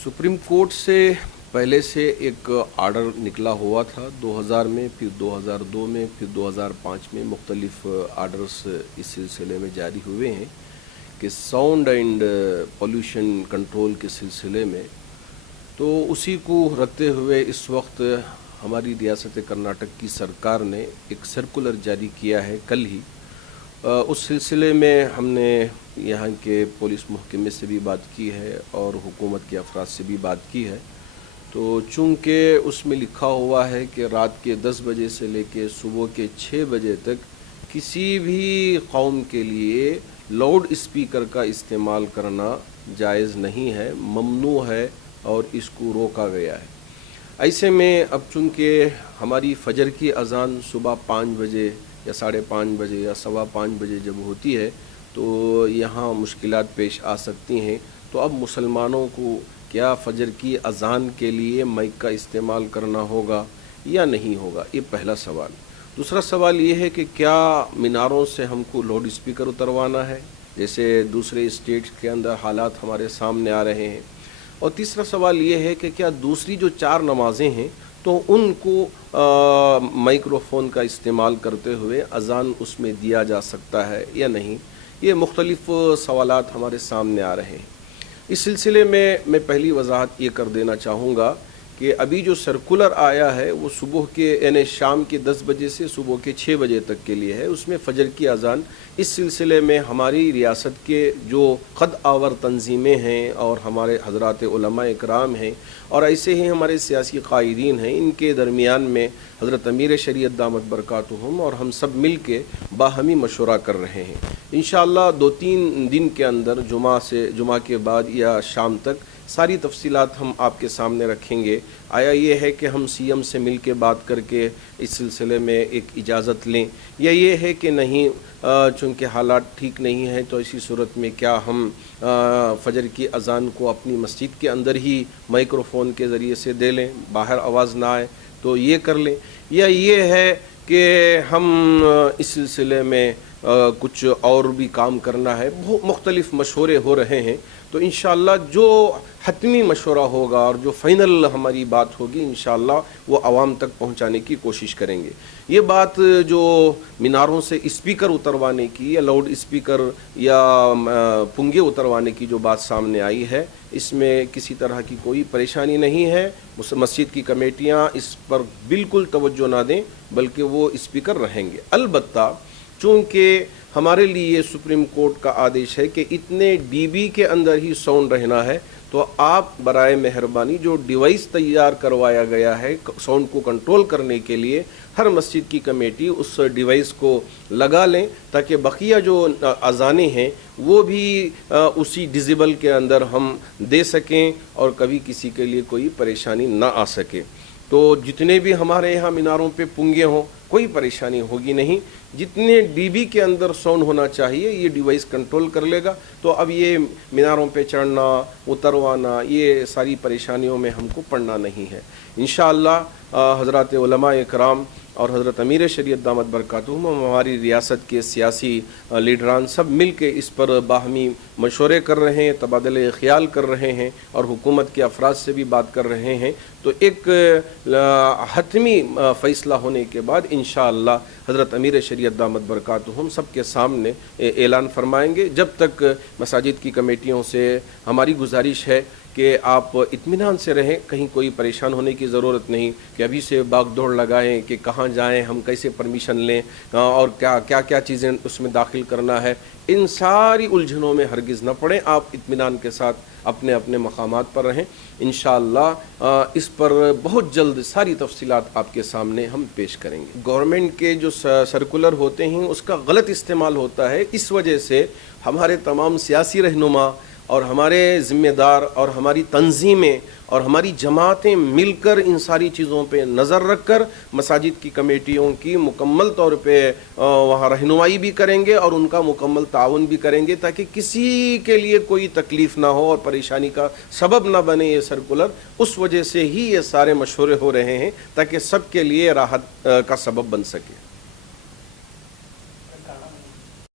Supreme court से पहले से एक आर्डर निकला हुआ था 2000 में, फिर 2002 में, फिर 2005 में मुख्तलिफ आर्डर्स इस सिलसिले में जारी हुए हैं कि साउंड एंड पोल्यूशन कंट्रोल के सिलसिले में। तो उसी को रखते हुए इस वक्त हमारी रियासत कर्नाटक की सरकार ने एक सर्कुलर जारी किया है कल ही। उस सिलसिले में हमने यहाँ के पुलिस महकमे से भी बात की है और हुकूमत के अफराद से भी बात की है। तो चूँकि उसमें लिखा हुआ है कि रात के 10 बजे से लेकर सुबह के 6 बजे तक किसी भी कौम के लिए लाउड स्पीकर का इस्तेमाल करना जायज़ नहीं है, ममनू है और इसको रोका गया है। ऐसे में अब चूँकि हमारी फजर की अज़ान सुबह 5 बजे या 5:30 बजे या 5:15 बजे जब होती है तो यहाँ मुश्किलात पेश आ सकती हैं। तो अब मुसलमानों को क्या फजर की अज़ान के लिए माइक का इस्तेमाल करना होगा या नहीं होगा, ये पहला सवाल। दूसरा सवाल ये है कि क्या मीनारों से हमको लाउड स्पीकर उतरवाना है, जैसे दूसरे स्टेट्स के अंदर हालात हमारे सामने आ रहे हैं। और तीसरा सवाल ये है कि क्या दूसरी जो 4 नमाज़ें हैं तो उनको माइक्रोफोन का इस्तेमाल करते हुए अज़ान उसमें दिया जा सकता है या नहीं। ये मुख्तलिफ सवालात हमारे सामने आ रहे हैं। इस सिलसिले में मैं पहली वजाहत ये कर देना चाहूँगा कि अभी जो सर्कुलर आया है वो सुबह के यानी शाम के 10 बजे से सुबह के 6 बजे तक के लिए है। उसमें फ़जर की अज़ान इस सिलसिले में हमारी रियासत के जो क़द आवर तंजीमें हैं और हमारे हज़रात उलमा इकराम हैं और ऐसे ही हमारे सियासी क़ाइदीन हैं, इनके दरमियान में हज़रत अमीर शरीयत दामत बरकातुहुम और हम सब मिल के बाहमी मशवरा कर रहे हैं। इंशाअल्लाह 2-3 दिन के अंदर जुमा के बाद या शाम तक सारी तफसीलात हम आपके सामने रखेंगे। आया ये है कि हम सीएम से मिल के बात करके इस सिलसिले में एक इजाज़त लें, या ये है कि नहीं चूँकि हालात ठीक नहीं हैं तो इसी सूरत में क्या हम फजर की अज़ान को अपनी मस्जिद के अंदर ही माइक्रोफोन के ज़रिए से दे लें, बाहर आवाज़ ना आए तो ये कर लें, या ये है कि हम इस सिलसिले में कुछ और भी काम करना है। बहुत मुख्तलिफ मशवरे हो रहे हैं। तो इंशाअल्लाह जो हतमी मशवरा होगा और जो फ़ाइनल हमारी बात होगी इंशाअल्लाह वो आवाम तक पहुंचाने की कोशिश करेंगे। ये बात जो मीनारों से स्पीकर उतरवाने की या लाउड स्पीकर या पुंगे उतरवाने की जो बात सामने आई है, इसमें किसी तरह की कोई परेशानी नहीं है। मस्जिद की कमेटियां इस पर बिल्कुल तवज्जो ना दें, बल्कि वो स्पीकर रहेंगे। अलबत्ता चूँकि हमारे लिए सुप्रीम कोर्ट का आदेश है कि इतने डीबी के अंदर ही साउंड रहना है, तो आप बराए मेहरबानी जो डिवाइस तैयार करवाया गया है साउंड को कंट्रोल करने के लिए, हर मस्जिद की कमेटी उस डिवाइस को लगा लें ताकि बकिया जो अज़ानें हैं वो भी उसी डिजिबल के अंदर हम दे सकें और कभी किसी के लिए कोई परेशानी ना आ सके। तो जितने भी हमारे यहाँ मीनारों पे पुंगे हों कोई परेशानी होगी नहीं। जितने डीबी के अंदर साउंड होना चाहिए ये डिवाइस कंट्रोल कर लेगा। तो अब ये मीनारों पे चढ़ना उतरवाना ये सारी परेशानियों में हमको पड़ना नहीं है। इंशाअल्लाह हज़रात उलमा इकराम और हज़रत अमीर शरीयत दामत बरकातुहुम हमारी रियासत के सियासी लीडरान सब मिल के इस पर बाहमी मशवरे कर रहे हैं, तबादले ख्याल कर रहे हैं और हुकूमत के अफराद से भी बात कर रहे हैं। तो एक हतमी फ़ैसला होने के बाद इंशाअल्लाह हज़रत अमीर शरीयत दामत बरकातुहुम सब के सामने ऐलान फरमाएंगे। जब तक मसाजिद की कमेटियों से हमारी गुजारिश है कि आप इत्मीनान से रहें, कहीं कोई परेशान होने की ज़रूरत नहीं कि अभी से भाग दौड़ लगाएं कि कहाँ जाएं, हम कैसे परमिशन लें और क्या चीज़ें उसमें दाखिल करना है। इन सारी उलझनों में हरगिज़ न पड़ें, आप इत्मीनान के साथ अपने अपने मकामात पर रहें। इंशाअल्लाह इस पर बहुत जल्द सारी तफसीलात आपके सामने हम पेश करेंगे। गवर्नमेंट के जो सर्कुलर होते हैं उसका गलत इस्तेमाल होता है, इस वजह से हमारे तमाम सियासी रहनुमा और हमारे ज़िम्मेदार और हमारी तंजीमें और हमारी जमातें मिलकर इन सारी चीज़ों पे नज़र रख कर मसाजिद की कमेटियों की मुकम्मल तौर पे वहाँ रहनुमाई भी करेंगे और उनका मुकम्मल ताउन भी करेंगे ताकि किसी के लिए कोई तकलीफ़ ना हो और परेशानी का सबब ना बने ये सर्कुलर। उस वजह से ही ये सारे मशवरे हो रहे हैं ताकि सब के लिए राहत का सबब बन सके।